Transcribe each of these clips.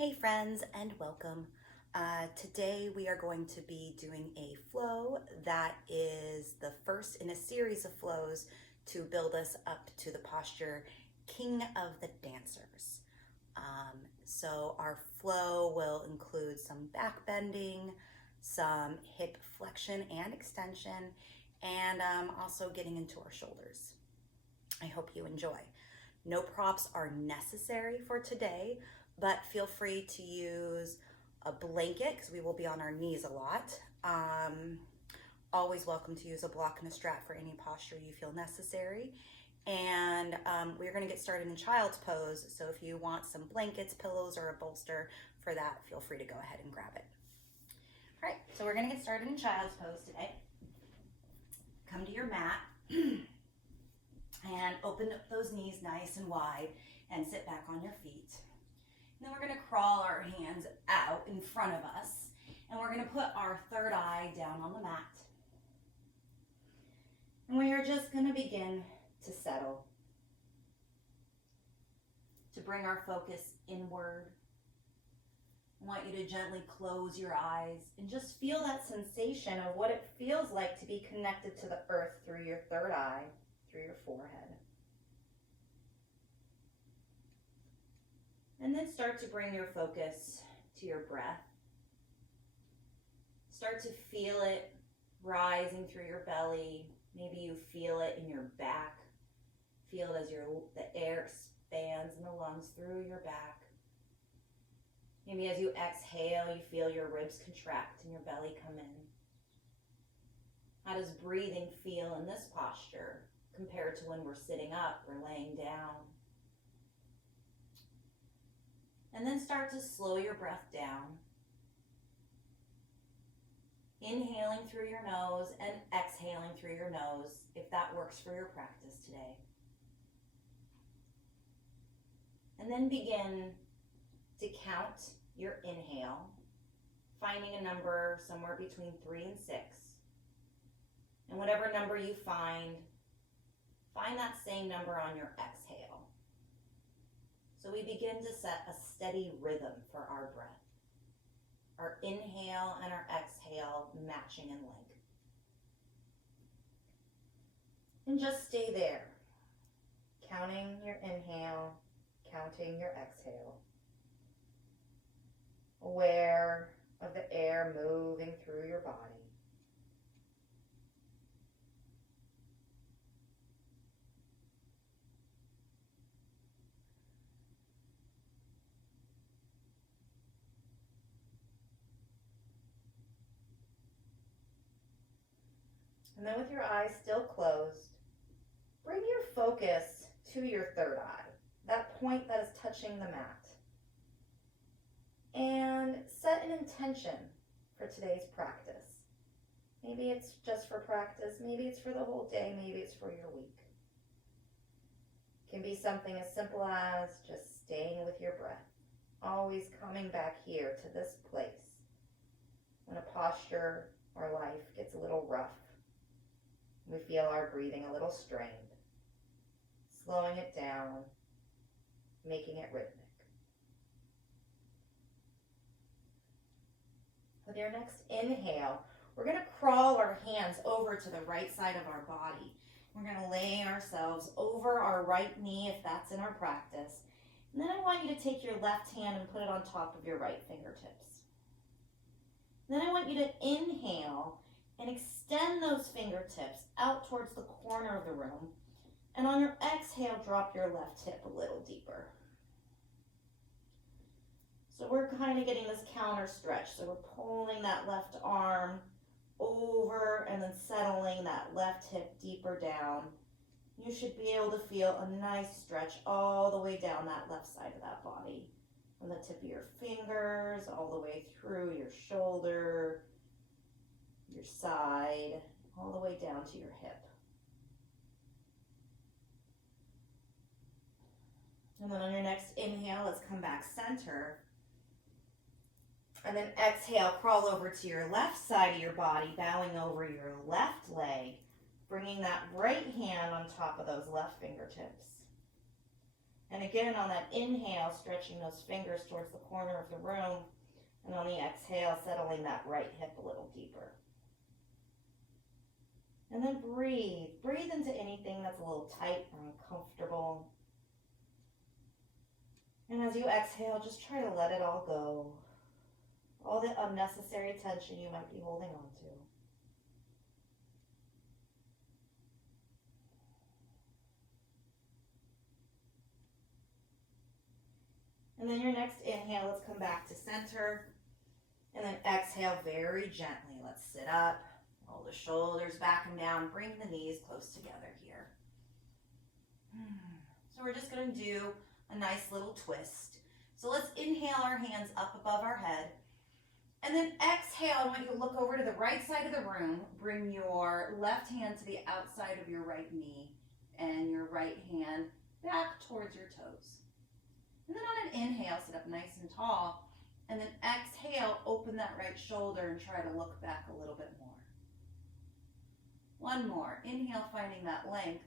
Hey friends, and welcome. Today we are going to be doing a flow that is the first in a series of flows to build us up to the posture King of the Dancers. So our flow will include some back bending, some hip flexion and extension, and also getting into our shoulders. I hope you enjoy. No props are necessary for today, but feel free to use a blanket because we will be on our knees a lot. Always welcome to use a block and a strap for any posture you feel necessary. And we're going to get started in child's pose. So if you want some blankets, pillows, or a bolster for that, feel free to go ahead and grab it. All right, so we're going to get started in child's pose today. Come to your mat and open up those knees nice and wide and sit back on your feet. And then we're going to crawl our hands out in front of us, and we're going to put our third eye down on the mat. And we are just going to begin to settle, to bring our focus inward. I want you to gently close your eyes and just feel that sensation of what it feels like to be connected to the earth through your third eye, through your forehead. And then start to bring your focus to your breath. Start to feel it rising through your belly. Maybe you feel it in your back. Feel it as the air expands in the lungs through your back. Maybe as you exhale, you feel your ribs contract and your belly come in. How does breathing feel in this posture compared to when we're sitting up or laying down? And then start to slow your breath down. Inhaling through your nose and exhaling through your nose, if that works for your practice today. And then begin to count your inhale, finding a number somewhere between 3 and 6. And whatever number you find that same number on your exhale. So we begin to set a steady rhythm for our breath. Our inhale and our exhale matching in length. And just stay there, counting your inhale, counting your exhale. Aware of the air moving through your body. And then with your eyes still closed, bring your focus to your third eye, that point that is touching the mat. And set an intention for today's practice. Maybe it's just for practice, maybe it's for the whole day, maybe it's for your week. It can be something as simple as just staying with your breath, always coming back here to this place when a posture or life gets a little rough. We feel our breathing a little strained, slowing it down, making it rhythmic. With your next inhale, we're going to crawl our hands over to the right side of our body. We're going to lay ourselves over our right knee if that's in our practice. And then I want you to take your left hand and put it on top of your right fingertips. Then I want you to inhale and extend those fingertips out towards the corner of the room. And on your exhale, drop your left hip a little deeper. So we're kind of getting this counter stretch. So we're pulling that left arm over and then settling that left hip deeper down. You should be able to feel a nice stretch all the way down that left side of that body. From the tip of your fingers all the way through your shoulder, your side, all the way down to your hip. And then on your next inhale, let's come back center. And then exhale, crawl over to your left side of your body, bowing over your left leg, bringing that right hand on top of those left fingertips. And again, on that inhale, stretching those fingers towards the corner of the room. And on the exhale, settling that right hip a little deeper. And then breathe. Breathe into anything that's a little tight or uncomfortable. And as you exhale, just try to let it all go. All the unnecessary tension you might be holding on to. And then your next inhale, let's come back to center. And then exhale very gently. Let's sit up, roll the shoulders back and down, bring the knees close together here. So we're just going to do a nice little twist. So let's inhale our hands up above our head. And then exhale, I want you to look over to the right side of the room. Bring your left hand to the outside of your right knee and your right hand back towards your toes. And then on an inhale, sit up nice and tall. And then exhale, open that right shoulder and try to look back a little bit more. One more. Inhale, finding that length,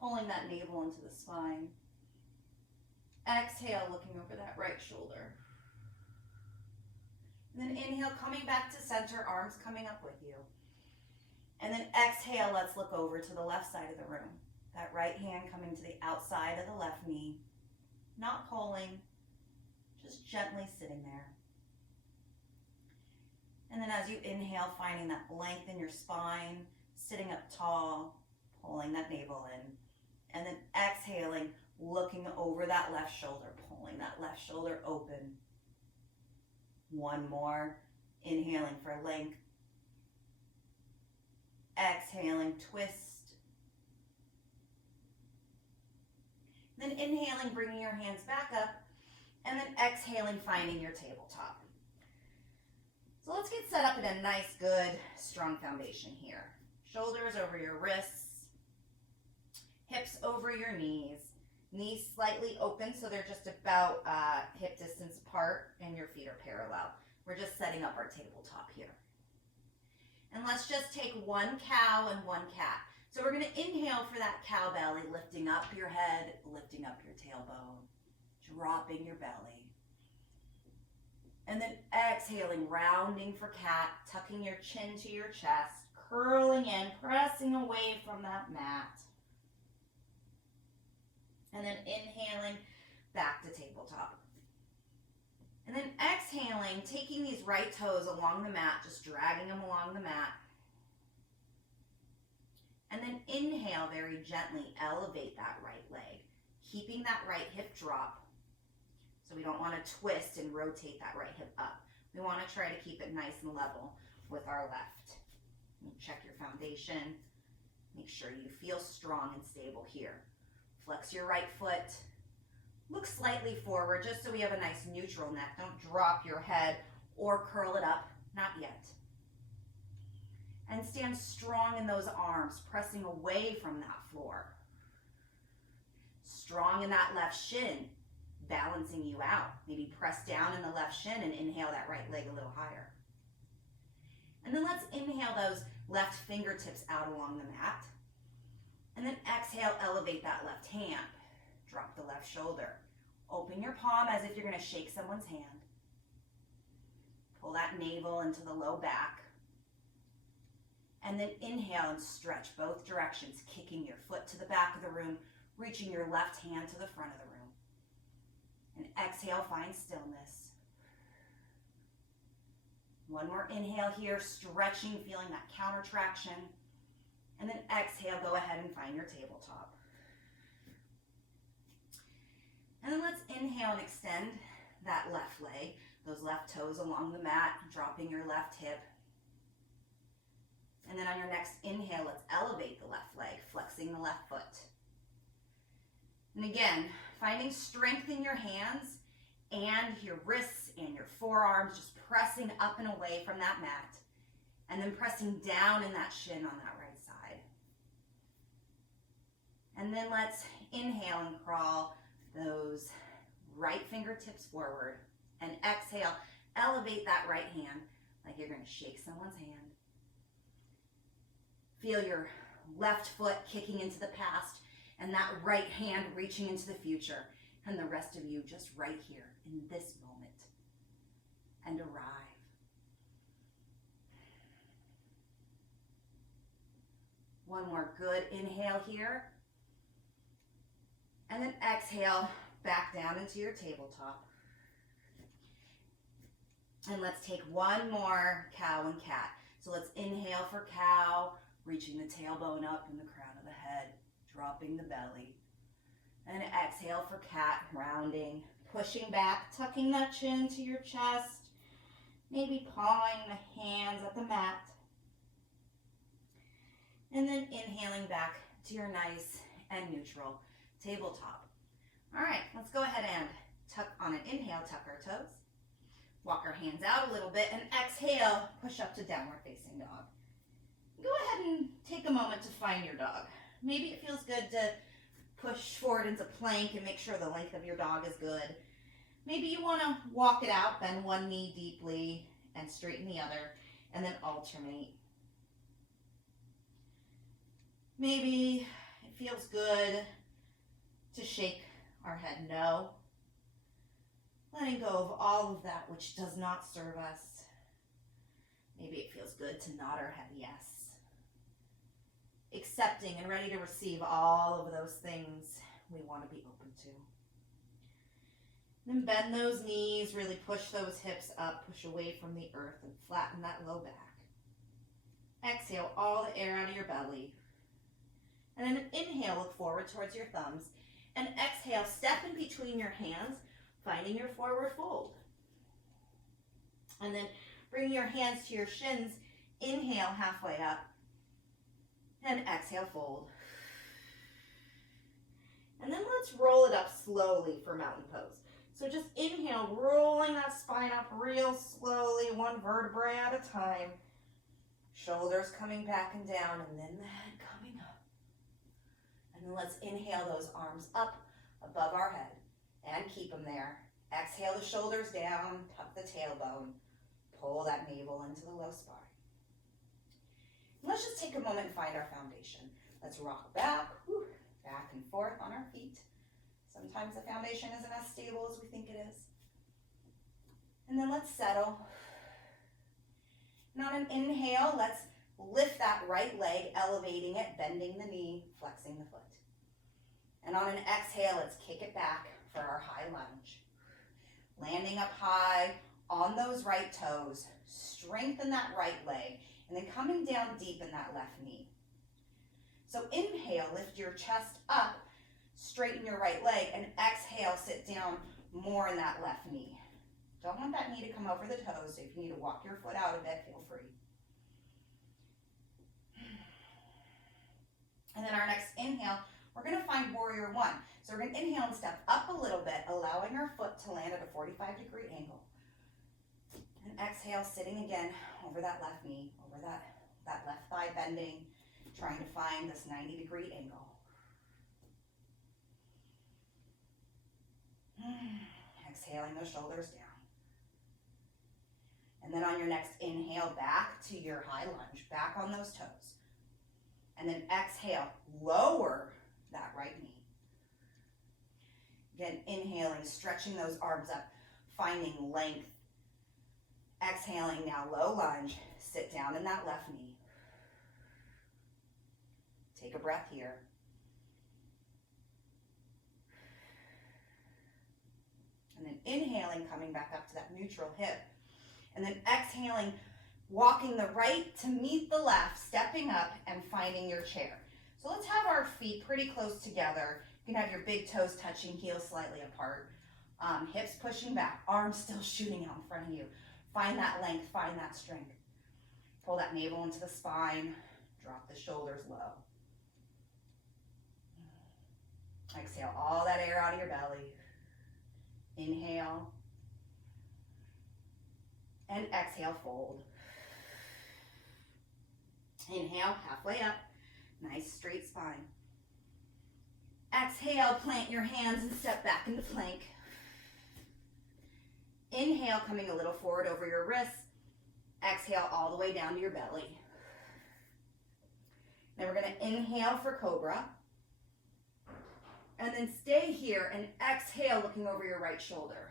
pulling that navel into the spine. Exhale, looking over that right shoulder. And then inhale, coming back to center, arms coming up with you. And then exhale, let's look over to the left side of the room. That right hand coming to the outside of the left knee. Not pulling, just gently sitting there. And then as you inhale, finding that length in your spine, sitting up tall, pulling that navel in. And then exhaling, looking over that left shoulder, pulling that left shoulder open. One more, inhaling for length. Exhaling, twist. Then inhaling, bringing your hands back up, and then exhaling, finding your tabletop. So let's get set up in a nice, good, strong foundation here. Shoulders over your wrists, hips over your knees, knees slightly open so they're just about hip distance apart and your feet are parallel. We're just setting up our tabletop here. And let's just take one cow and one cat. So we're going to inhale for that cow belly, lifting up your head, lifting up your tailbone, dropping your belly. And then exhaling, rounding for cat, tucking your chin to your chest, curling in, pressing away from that mat. And then inhaling, back to tabletop. And then exhaling, taking these right toes along the mat, just dragging them along the mat. And then inhale very gently, elevate that right leg, keeping that right hip drop. So we don't want to twist and rotate that right hip up. We want to try to keep it nice and level with our left. Check your foundation. Make sure you feel strong and stable here. Flex your right foot. Look slightly forward just so we have a nice neutral neck. Don't drop your head or curl it up. Not yet. And stand strong in those arms, pressing away from that floor. Strong in that left shin, balancing you out. Maybe press down in the left shin and inhale that right leg a little higher. And then let's inhale those left fingertips out along the mat. And then exhale, elevate that left hand. Drop the left shoulder. Open your palm as if you're going to shake someone's hand. Pull that navel into the low back. And then inhale and stretch both directions, kicking your foot to the back of the room, reaching your left hand to the front of the room. And exhale, find stillness. One more inhale here, stretching, feeling that counter traction. And then exhale, go ahead and find your tabletop. And then let's inhale and extend that left leg, those left toes along the mat, dropping your left hip. And then on your next inhale, let's elevate the left leg, flexing the left foot. And again, finding strength in your hands and your wrists and your forearms, just pressing up and away from that mat. And then pressing down in that shin on that right side. And then let's inhale and crawl those right fingertips forward. And exhale, elevate that right hand like you're going to shake someone's hand. Feel your left foot kicking into the past and that right hand reaching into the future. And the rest of you just right here in this moment. And arrive. One more good inhale here. And then exhale back down into your tabletop. And let's take one more cow and cat. So let's inhale for cow, reaching the tailbone up and the crown of the head, dropping the belly. And exhale for cat, rounding, pushing back, tucking that chin to your chest, maybe pawing the hands at the mat. And then inhaling back to your nice and neutral tabletop. All right, let's go ahead and tuck on an inhale, tuck our toes. Walk our hands out a little bit and exhale, push up to downward facing dog. Go ahead and take a moment to find your dog. Maybe it feels good to push forward into plank and make sure the length of your dog is good. Maybe you want to walk it out, bend one knee deeply and straighten the other, and then alternate. Maybe it feels good to shake our head no. Letting go of all of that which does not serve us. Maybe it feels good to nod our head yes. Accepting and ready to receive all of those things we want to be open to. Then bend those knees, really push those hips up, push away from the earth and flatten that low back. Exhale all the air out of your belly. And then inhale, look forward towards your thumbs. And exhale, step in between your hands, finding your forward fold. And then bring your hands to your shins. Inhale, halfway up. And exhale, fold. And then let's roll it up slowly for mountain pose. So just inhale, rolling that spine up real slowly, one vertebrae at a time. Shoulders coming back and down, and then the head coming up. And then let's inhale those arms up above our head and keep them there. Exhale the shoulders down, tuck the tailbone, pull that navel into the low spine. Let's just take a moment and find our foundation. Let's rock back, back and forth on our feet. Sometimes the foundation isn't as stable as we think it is. And then let's settle. And on an inhale, let's lift that right leg, elevating it, bending the knee, flexing the foot. And on an exhale, let's kick it back for our high lunge. Landing up high on those right toes, strengthen that right leg, and then coming down deep in that left knee. So inhale, lift your chest up, straighten your right leg, and exhale, sit down more in that left knee. Don't want that knee to come over the toes, so if you need to walk your foot out a bit, feel free. And then our next inhale, we're going to find warrior one. So we're going to inhale and step up a little bit, allowing our foot to land at a 45-degree angle. And exhale, sitting again over that left knee, over that left thigh bending, trying to find this 90-degree angle. Exhaling those shoulders down. And then on your next inhale, back to your high lunge, back on those toes. And then exhale, lower that right knee. Again, inhaling, stretching those arms up, finding length. Exhaling now, low lunge, sit down in that left knee. Take a breath here. And then inhaling, coming back up to that neutral hip. And then exhaling, walking the right to meet the left, stepping up and finding your chair. So let's have our feet pretty close together. You can have your big toes touching, heels slightly apart. Hips pushing back, arms still shooting out in front of you. Find that length, find that strength. Pull that navel into the spine, drop the shoulders low. Exhale all that air out of your belly. Inhale. And exhale, fold. Inhale, halfway up. Nice straight spine. Exhale, plant your hands and step back into plank. Inhale, coming a little forward over your wrists. Exhale all the way down to your belly. Then we're going to inhale for cobra. And then stay here and exhale, looking over your right shoulder.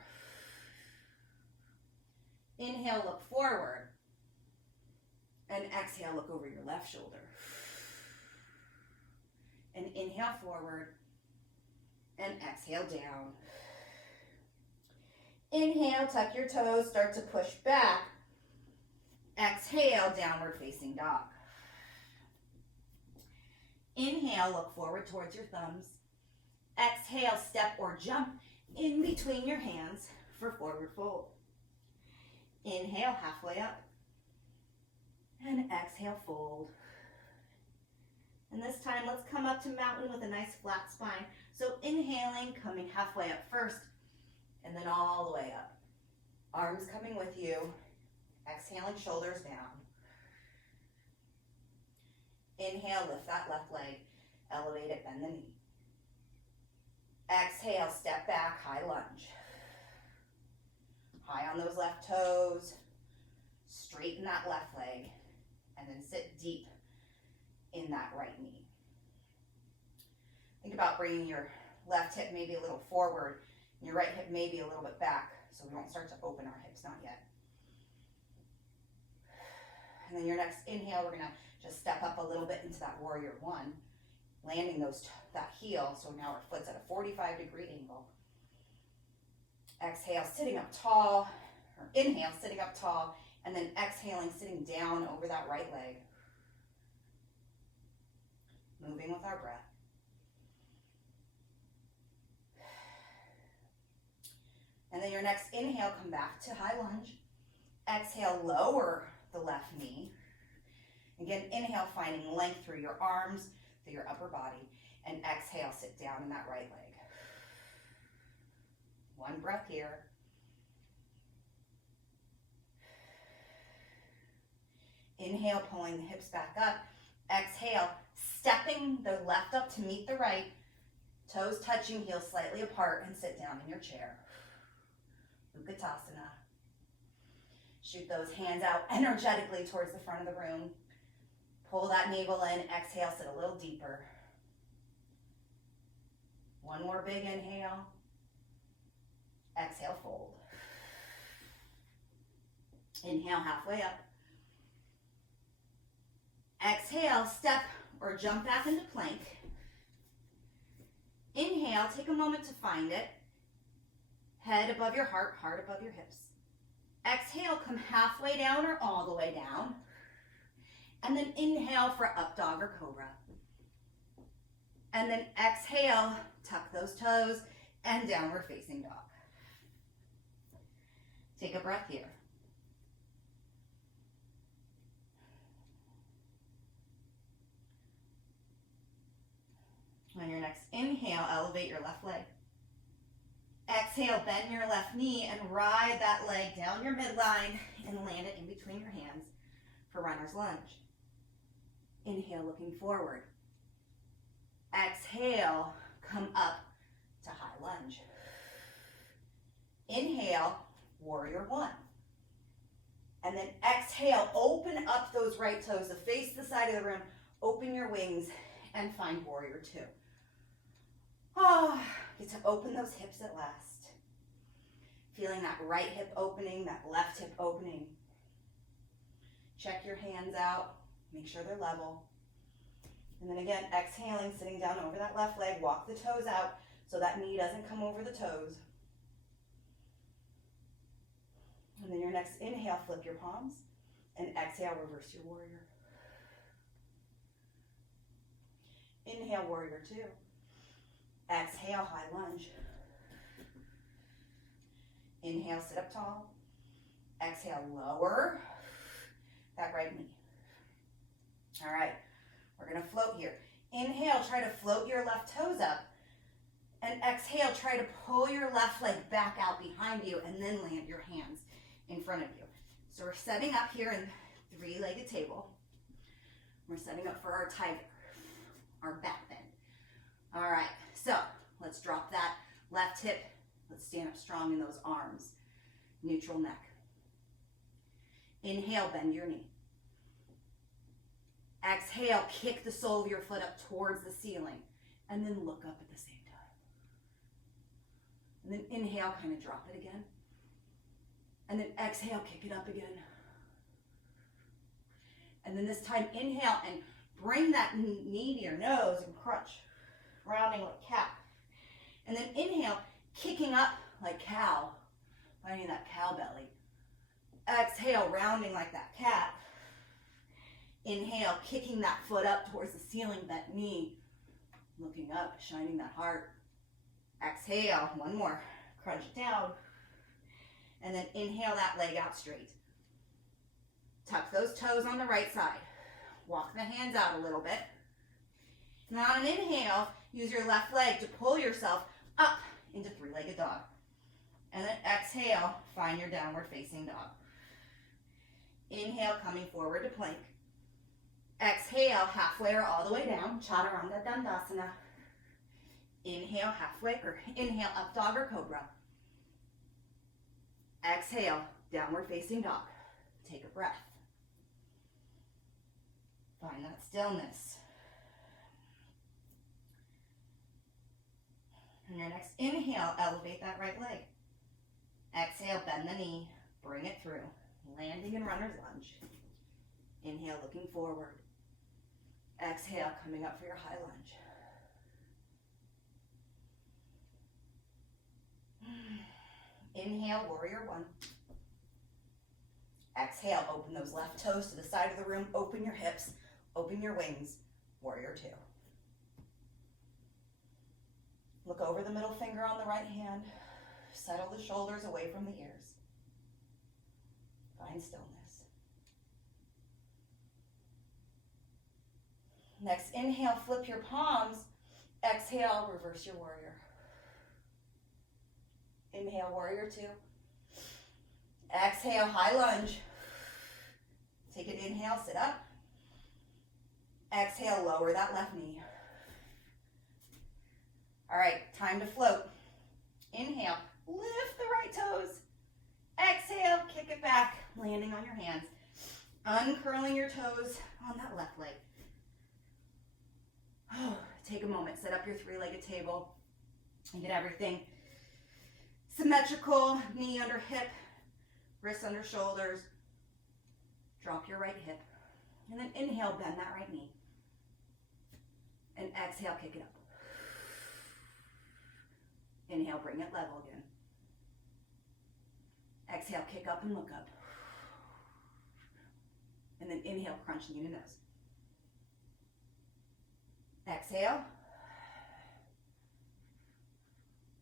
Inhale, look forward. And exhale, look over your left shoulder. And inhale forward. And exhale down. Inhale, tuck your toes, start to push back. Exhale, downward facing dog. Inhale, look forward towards your thumbs. Exhale, step or jump in between your hands for forward fold. Inhale, halfway up. And exhale, fold. And this time, let's come up to mountain with a nice flat spine. So inhaling, coming halfway up first, and then all the way up. Arms coming with you. Exhaling, shoulders down. Inhale, lift that left leg. Elevate it, bend the knee. Exhale, step back, high lunge. High on those left toes. Straighten that left leg. And then sit deep in that right knee. Think about bringing your left hip maybe a little forward and your right hip maybe a little bit back so we won't start to open our hips, not yet. And then your next inhale, we're gonna just step up a little bit into that warrior one, landing that heel, so now our foot's at a 45-degree angle. Exhale, sitting up tall, or inhale, sitting up tall, and then exhaling, sitting down over that right leg. Moving with our breath. And then your next inhale, come back to high lunge. Exhale, lower the left knee. Again, inhale, finding length through your arms, through your upper body. And exhale, sit down in that right leg. One breath here. Inhale, pulling the hips back up. Exhale, stepping the left up to meet the right. Toes touching, heels slightly apart, and sit down in your chair. Utkatasana. Shoot those hands out energetically towards the front of the room. Pull that navel in. Exhale, sit a little deeper. One more big inhale. Exhale, fold. Inhale, halfway up. Exhale, step or jump back into plank. Inhale, take a moment to find it. Head above your heart above your hips. Exhale, come halfway down or all the way down. And then inhale for up dog or cobra. And then exhale, tuck those toes and downward facing dog. Take a breath here. On your next inhale, elevate your left leg. Exhale, bend your left knee and ride that leg down your midline and land it in between your hands for runner's lunge. Inhale, looking forward. Exhale, come up to high lunge. Inhale, warrior one. And then exhale, open up those right toes to face the side of the room. Open your wings and find warrior two. Oh, get to open those hips at last. Feeling that right hip opening, that left hip opening. Check your hands out. Make sure they're level. And then again, exhaling, sitting down over that left leg. Walk the toes out so that knee doesn't come over the toes. And then your next inhale, flip your palms. And exhale, reverse your warrior. Inhale, warrior two. Exhale, high lunge. Inhale, sit up tall. Exhale, lower that right knee. All right, we're gonna float here. Inhale, try to float your left toes up. And exhale, try to pull your left leg back out behind you and then land your hands in front of you. So we're setting up here in three-legged table. We're setting up for our tiger, our back bend. All right, so let's drop that left hip. Let's stand up strong in those arms. Neutral neck. Inhale, bend your knee. Exhale, kick the sole of your foot up towards the ceiling. And then look up at the same time. And then inhale, kind of drop it again. And then exhale, kick it up again. And then this time, inhale and bring that knee to your nose and crunch, rounding like cat. And then inhale, kicking up like cow, finding that cow belly. Exhale, rounding like that cat. Inhale, kicking that foot up towards the ceiling, that knee, looking up, shining that heart. Exhale, one more, crunch it down. And then inhale that leg out straight. Tuck those toes on the right side. Walk the hands out a little bit. And on an inhale, use your left leg to pull yourself up into three-legged dog. And then exhale, find your downward facing dog. Inhale, coming forward to plank. Exhale, halfway or all the way down, Chaturanga Dandasana. Inhale, halfway, or inhale, up dog or cobra. Exhale, downward facing dog. Take a breath. Find that stillness. On your next inhale, elevate that right leg. Exhale, bend the knee, bring it through. Landing in runner's lunge. Inhale, looking forward. Exhale, coming up for your high lunge. Inhale, warrior one. Exhale, open those left toes to the side of the room. Open your hips, open your wings. Warrior two. Look over the middle finger on the right hand. Settle the shoulders away from the ears. Find stillness. Next, inhale, flip your palms. Exhale, reverse your warrior. Inhale, warrior two. Exhale, high lunge. Take an inhale, sit up. Exhale, lower that left knee. All right, time to float. Inhale, lift the right toes. Exhale, kick it back, landing on your hands. Uncurling your toes on that left leg. Oh, take a moment, set up your three-legged table and get everything symmetrical, knee under hip, wrists under shoulders. Drop your right hip. And then inhale, bend that right knee. And exhale, kick it up. Inhale, bring it level again. Exhale, kick up and look up. And then inhale, crunch knee to nose. Exhale.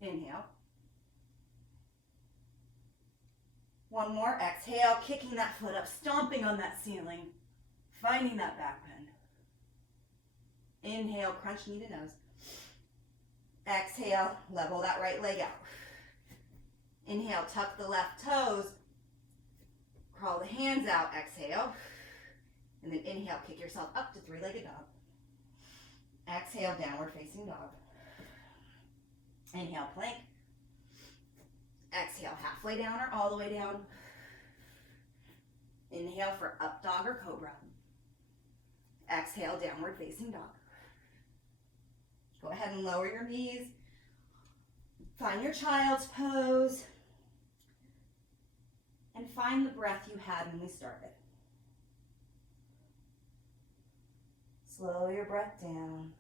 Inhale. One more. Exhale, kicking that foot up, stomping on that ceiling, finding that back bend. Inhale, crunch knee to nose. Exhale, level that right leg out. Inhale, tuck the left toes, crawl the hands out, exhale. And then inhale, kick yourself up to three-legged dog. Exhale, downward facing dog. Inhale, plank. Exhale, halfway down or all the way down. Inhale for up dog or cobra. Exhale, downward facing dog. Go ahead and lower your knees. Find your child's pose. And find the breath you had when we started. Slow your breath down.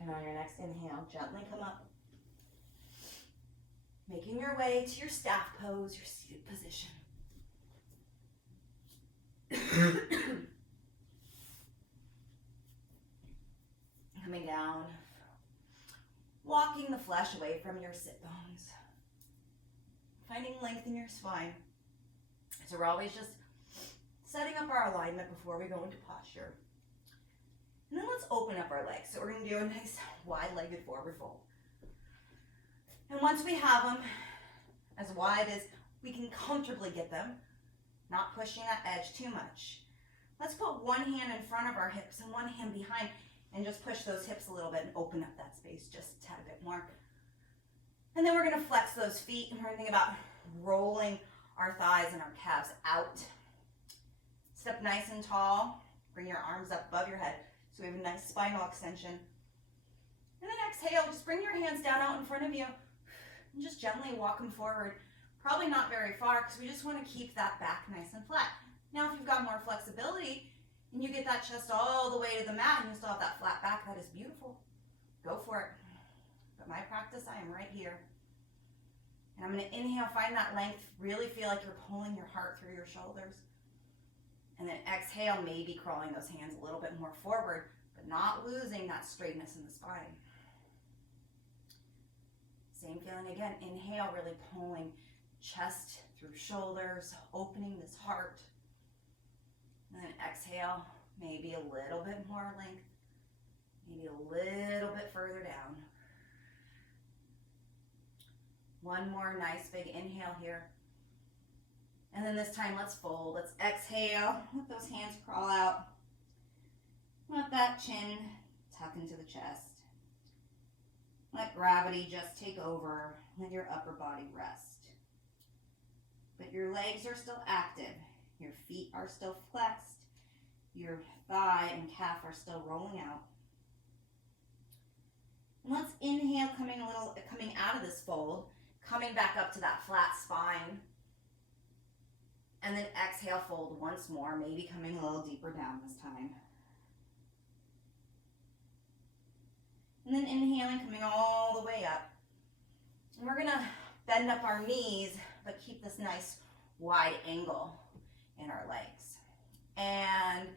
And on your next inhale, gently come up. Making your way to your staff pose, your seated position. Coming down, walking the flesh away from your sit bones. Finding length in your spine. So we're always just setting up our alignment before we go into posture. And then let's open up our legs. So we're going to do a nice wide-legged forward fold. And once we have them as wide as we can comfortably get them, not pushing that edge too much. Let's put one hand in front of our hips and one hand behind and just push those hips a little bit and open up that space just a tad bit more. And then we're gonna flex those feet and we're gonna think about rolling our thighs and our calves out. Step nice and tall. Bring your arms up above your head so we have a nice spinal extension. And then exhale, just bring your hands down out in front of you and just gently walk them forward. Probably not very far because we just want to keep that back nice and flat. Now if you've got more flexibility and you get that chest all the way to the mat and you still have that flat back, that is beautiful. Go for it. But my practice, I am right here. And I'm going to inhale, find that length, really feel like you're pulling your heart through your shoulders. And then exhale, maybe crawling those hands a little bit more forward, but not losing that straightness in the spine. Same feeling again. Inhale, really pulling chest through shoulders, opening this heart. And then exhale, maybe a little bit more length, maybe a little bit further down. One more nice big inhale here. And then this time, let's fold. Let's exhale. Let those hands crawl out. Let that chin tuck into the chest. Let gravity just take over. Let your upper body rest. But your legs are still active. Your feet are still flexed. Your thigh and calf are still rolling out. And let's inhale, coming out of this fold, coming back up to that flat spine. And then exhale, fold once more, maybe coming a little deeper down this time. And then inhaling, coming all the way up. And we're gonna bend up our knees, but keep this nice wide angle in our legs. And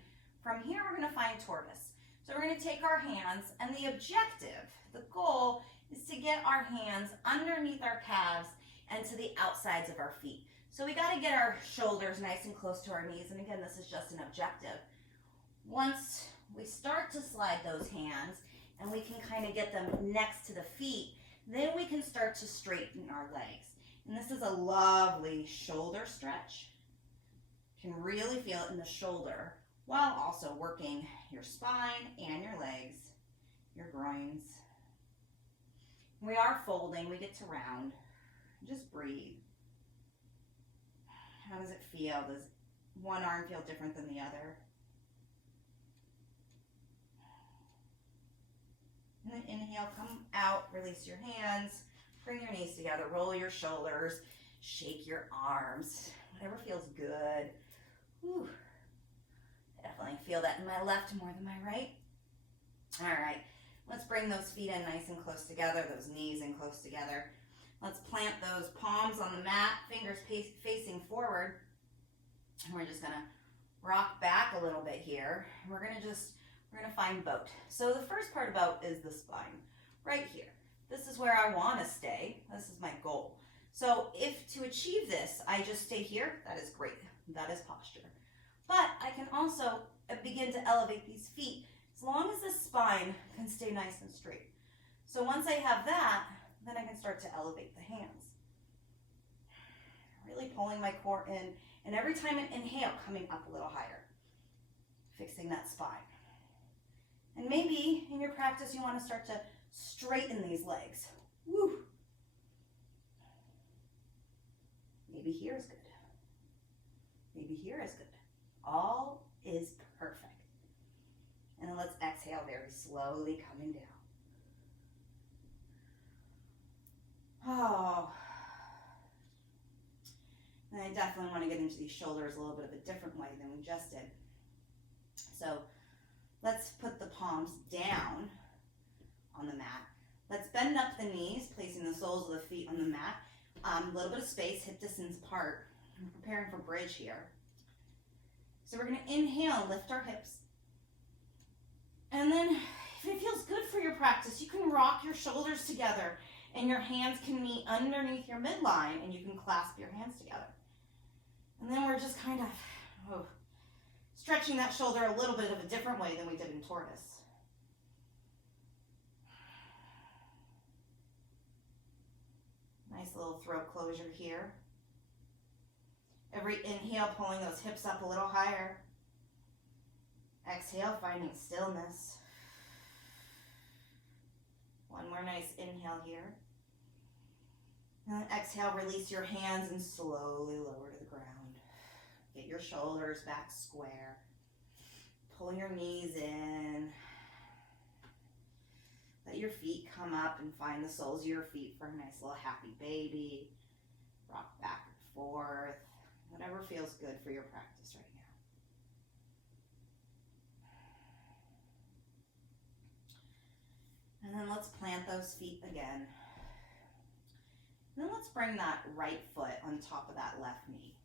from here, we're gonna find tortoise. So we're gonna take our hands, and the objective, the goal, is to get our hands underneath our calves and to the outsides of our feet. So we gotta get our shoulders nice and close to our knees, and again, this is just an objective. Once we start to slide those hands, and we can kind of get them next to the feet, then we can start to straighten our legs. And this is a lovely shoulder stretch. You can really feel it in the shoulder while also working your spine and your legs, your groins. We are folding, we get to round. Just breathe. How does it feel? Does one arm feel different than the other? And then inhale, come out, release your hands, bring your knees together, roll your shoulders, shake your arms, whatever feels good. Whew. I definitely feel that in my left more than my right. All right, let's bring those feet in nice and close together, those knees in close together. Let's plant those palms on the mat, fingers facing forward. And we're just gonna rock back a little bit here. And we're gonna find boat. So the first part of boat is the spine, right here. This is where I wanna stay. This is my goal. So if to achieve this, I just stay here, that is great. That is posture. But I can also begin to elevate these feet as long as the spine can stay nice and straight. So once I have that, then I can start to elevate the hands. Really pulling my core in, and every time I inhale, coming up a little higher, fixing that spine. And maybe in your practice, you want to start to straighten these legs. Woo. Maybe here is good. Maybe here is good. All is perfect. And then let's exhale very slowly, coming down. Oh. And I definitely want to get into these shoulders a little bit of a different way than we just did. So let's put the palms down on the mat. Let's bend up the knees, placing the soles of the feet on the mat. A little bit of space, hip distance apart. I'm preparing for bridge here. So we're going to inhale, lift our hips. And then if it feels good for your practice, you can rock your shoulders together and your hands can meet underneath your midline and you can clasp your hands together. And then we're just kind of stretching that shoulder a little bit of a different way than we did in tortoise. Nice little throat closure here. Every inhale, pulling those hips up a little higher. Exhale, finding stillness. One more nice inhale here. And then exhale, release your hands and slowly lower to the ground. Get your shoulders back square. Pull your knees in. Let your feet come up and find the soles of your feet for a nice little happy baby. Rock back and forth. Whatever feels good for your practice right now. And then let's plant those feet again. And then let's bring that right foot on top of that left knee.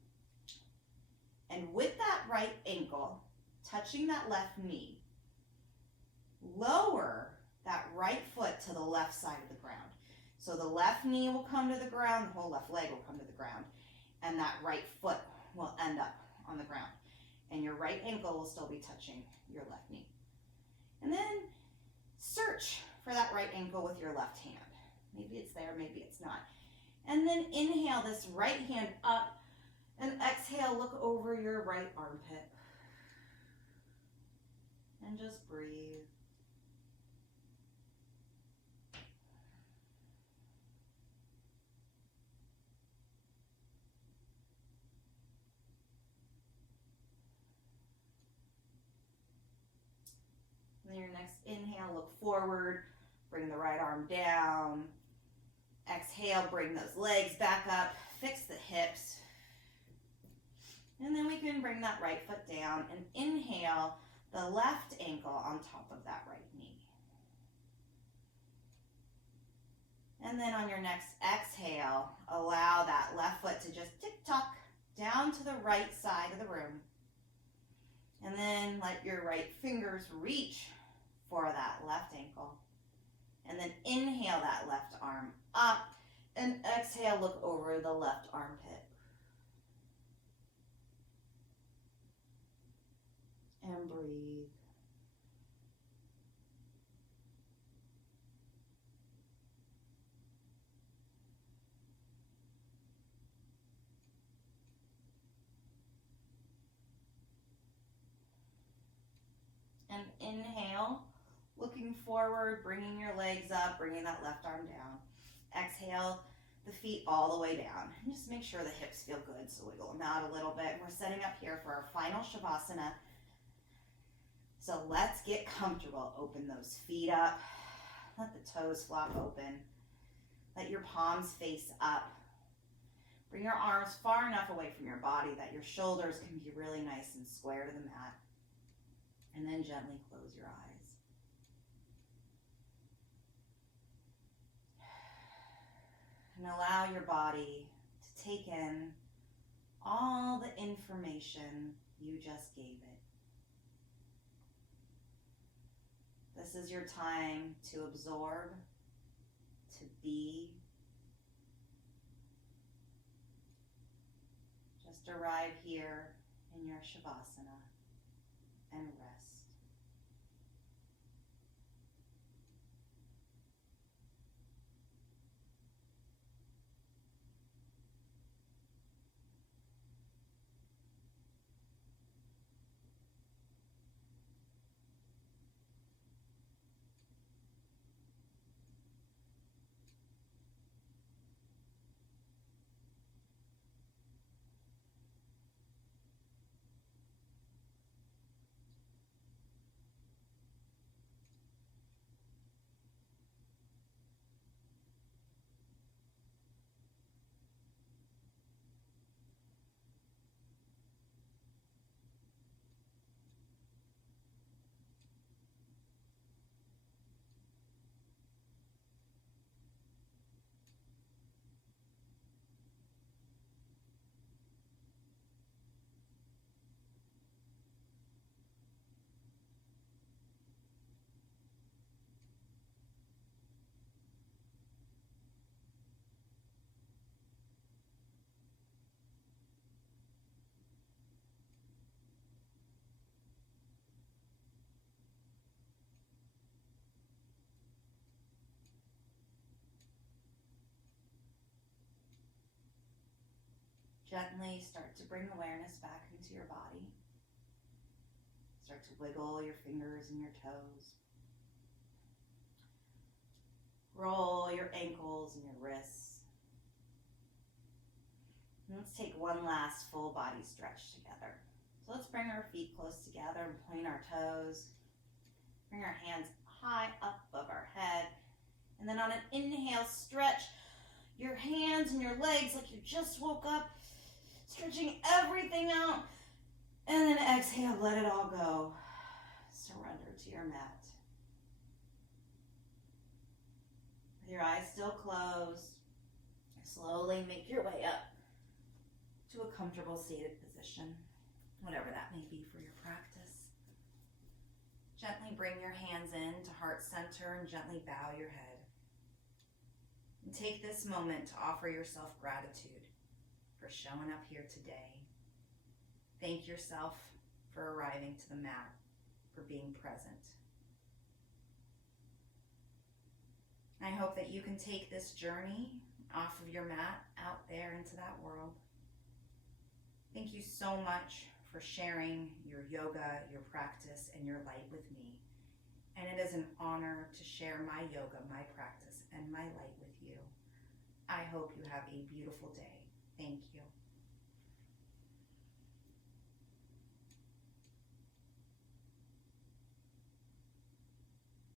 And with that right ankle touching that left knee, lower that right foot to the left side of the ground. So the left knee will come to the ground, the whole left leg will come to the ground, and that right foot will end up on the ground. And your right ankle will still be touching your left knee. And then search for that right ankle with your left hand. Maybe it's there, maybe it's not. And then inhale this right hand up, and exhale, look over your right armpit. And just breathe. And then your next inhale, look forward, bring the right arm down. Exhale, bring those legs back up, fix the hips. And then we can bring that right foot down and inhale the left ankle on top of that right knee. And then on your next exhale, allow that left foot to just tick-tock down to the right side of the room. And then let your right fingers reach for that left ankle. And then inhale that left arm up and exhale, look over the left armpit. And breathe. And inhale, looking forward, bringing your legs up, bringing that left arm down. Exhale, the feet all the way down. And just make sure the hips feel good, so wiggle them out a little bit. And we're setting up here for our final Shavasana. So let's get comfortable. Open those feet up. Let the toes flop open. Let your palms face up. Bring your arms far enough away from your body that your shoulders can be really nice and square to the mat. And then gently close your eyes. And allow your body to take in all the information you just gave it. This is your time to absorb, to be. Just arrive here in your Shavasana and rest. Gently start to bring awareness back into your body. Start to wiggle your fingers and your toes. Roll your ankles and your wrists. And let's take one last full body stretch together. So let's bring our feet close together and point our toes. Bring our hands high up above our head. And then on an inhale, stretch your hands and your legs like you just woke up, stretching everything out. And then exhale, let it all go. Surrender to your mat. With your eyes still closed, slowly make your way up to a comfortable seated position, whatever that may be for your practice. Gently bring your hands in to heart center and gently bow your head. And take this moment to offer yourself gratitude for showing up here today. Thank yourself for arriving to the mat, for being present. I hope that you can take this journey off of your mat out there into that world. Thank you so much for sharing your yoga, your practice, and your light with me. And it is an honor to share my yoga, my practice, and my light with you. I hope you have a beautiful day. Thank you.